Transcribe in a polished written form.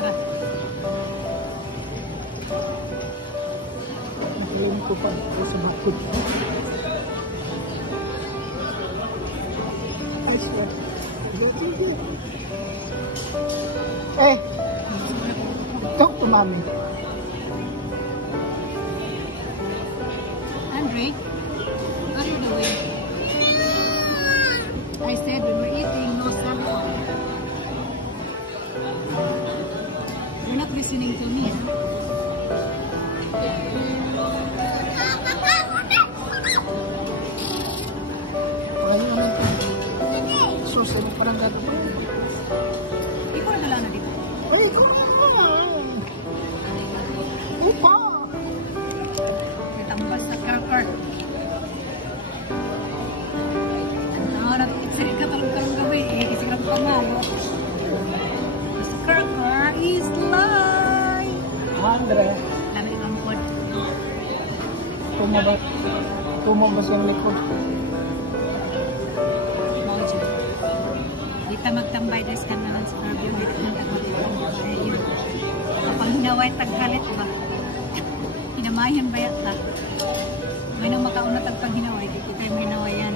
ra. Nakilin ko pa sa bakod. Ay, siya. Eh, talk to mommy. Andre, what are you doing? I said when we're eating, no cell phone. You're not listening to me, huh? So, parang gagawin. Ikaw na lang na dito. Ay, ikaw naman! Upa! Kitambas sa car. Ano, nag-itsirin ka talong-talong gabi eh. Kasi lang pamalo. Sa car is live! Andre, Lami ang pod. tumabas ang likod. Dita magtambay des kan naman sa review dito ng tagmatitong ayun. Kapag hinaway taghalit ba? Hinamayan ba yata? May nang makauna tagpag hinaway, di kita yung hinawayan.